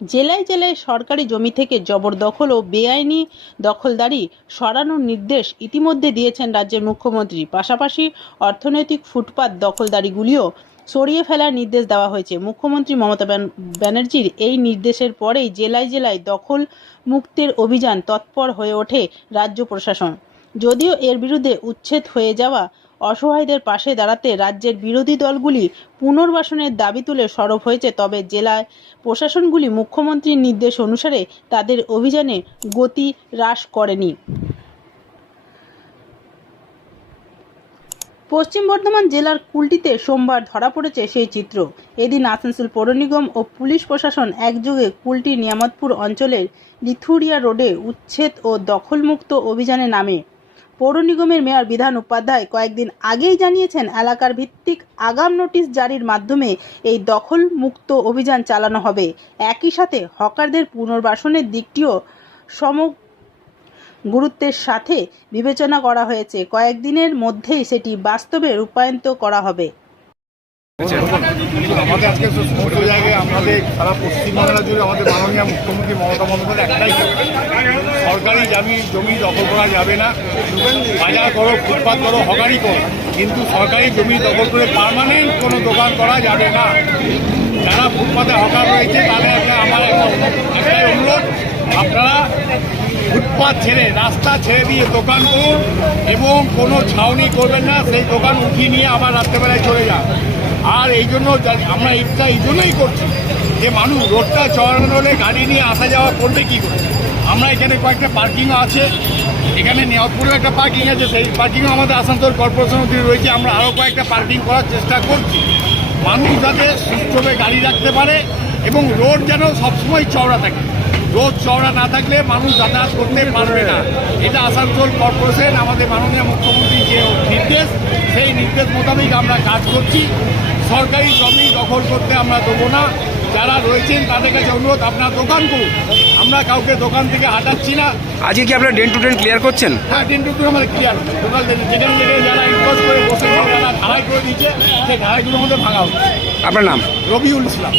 জেলায় জেলায় সরকারি জমি থেকে জবরদখল ও বেআইনি দখলদারি সরানোর নির্দেশ ইতিমধ্যে দিয়েছেন রাজ্যের মুখ্যমন্ত্রী। পাশাপাশি অর্থনৈতিক ফুটপাত দখলদারিগুলিও সরিয়ে ফেলার নির্দেশ দেওয়া হয়েছে। মুখ্যমন্ত্রী মমতা ব্যানার্জির এই নির্দেশের পরেই জেলায় জেলায় দখল মুক্তের অভিযান তৎপর হয়ে ওঠে রাজ্য প্রশাসন। যদিও এর বিরুদ্ধে উচ্ছেদ হয়ে যাওয়া অসহায়দের পাশে দাঁড়াতে রাজ্যের বিরোধী দলগুলি পুনর্বাসনের দাবি তুলে সরব হয়েছে, তবে জেলায় প্রশাসনগুলি মুখ্যমন্ত্রীর নির্দেশ অনুসারে তাদের অভিযানে গতি হ্রাস করেনি। পশ্চিম বর্ধমান জেলার কুলটিতে সোমবার ধরা পড়েছে সেই চিত্র। এদিন আসানসোল পৌর নিগম ও পুলিশ প্রশাসন একযোগে কুলটি নিয়ামতপুর অঞ্চলের লিথুরিয়া রোডে উচ্ছেদ ও দখলমুক্ত অভিযানে নামে। পৌর নিগমের মেয়র বিধান উপাধ্যায় কয়েকদিন আগেই জানিয়েছেন, এলাকার ভিত্তিক আগাম নোটিশ জারির মাধ্যমে এই দখল মুক্ত অভিযান চালানো হবে। একই সাথে হকারদের পুনর্বাসনের দিকটিও সম গুরুত্বের সাথে বিবেচনা করা হয়েছে। কয়েকদিনের মধ্যেই সেটি বাস্তবে রূপায়িত করা হবে। আমাদের আজকে সমস্ত জায়গায় আমাদের সারা পশ্চিমবাংলা জুড়ে আমাদের মাননীয় মুখ্যমন্ত্রী মমতা বন্দ্যোপাধ্যায় একটাই সরকারি জমি জমি দখল করা যাবে না। বাজার করো, ফুটপাত করো, হকারি করো। কিন্তু সরকারি জমি দখল করে পার্মানেন্ট কোনো দোকান করা যাবে না। যারা ফুটপাতে হকার রয়েছে, তাদের আমার একটাই অনুরোধ। আপনারা ফুটপাত ছেড়ে, রাস্তা ছেড়ে দিয়ে দোকান করুন এবং কোনো ছাউনি করবেন না। সেই দোকান উঠিয়ে নিয়ে আবার রাত্রেবেলায় চলে যান। আর এই জন্য আমরা এটা এই জন্যই করছি যে মানুষ রোডটা চড়ানো হলে গাড়ি নিয়ে আসা যাওয়া করবে কি করে? আমরা এখানে কয়েকটা পার্কিংও আছে। এখানে নিয়াজপুরেও একটা পার্কিং আছে। সেই পার্কিংও আমাদের আসানসোল কর্পোরেশন রয়েছে। আমরা আরও কয়েকটা পার্কিং করার চেষ্টা করছি। মানুষ যাতে সুস্থভাবে গাড়ি রাখতে পারে এবং রোড যেন সবসময় চওড়া থাকে। রোড চওড়া না থাকলে মানুষ যাতায়াত করতে পারবে না। এটা আসানসোল কর্পোরেশন আমাদের মাননীয় মুখ্যমন্ত্রীর যে নির্দেশ, সেই নির্দেশ মোতাবেক আমরা কাজ করছি। সরকারি জমি দখল করতে আমরা দেবো না। যারা রয়েছেন তাদের কাছে অনুরোধ আপনার দোকান করুন আমরা কাউকে দোকান থেকে হাঁটাচ্ছি না। আজকে কি আপনার ডেন টু ডেন ক্লিয়ার করছেন? হ্যাঁ ডেন টু ডেন আমাদের ক্লিয়ার। টোটাল যেখানে যেখানে যারা ইনভেস্ট করে বসে যারা ঢালাই করে দিচ্ছে সেই ঢালাইগুলোর মধ্যে ভাঙা হচ্ছে। আপনার নাম? রবিউল ইসলাম।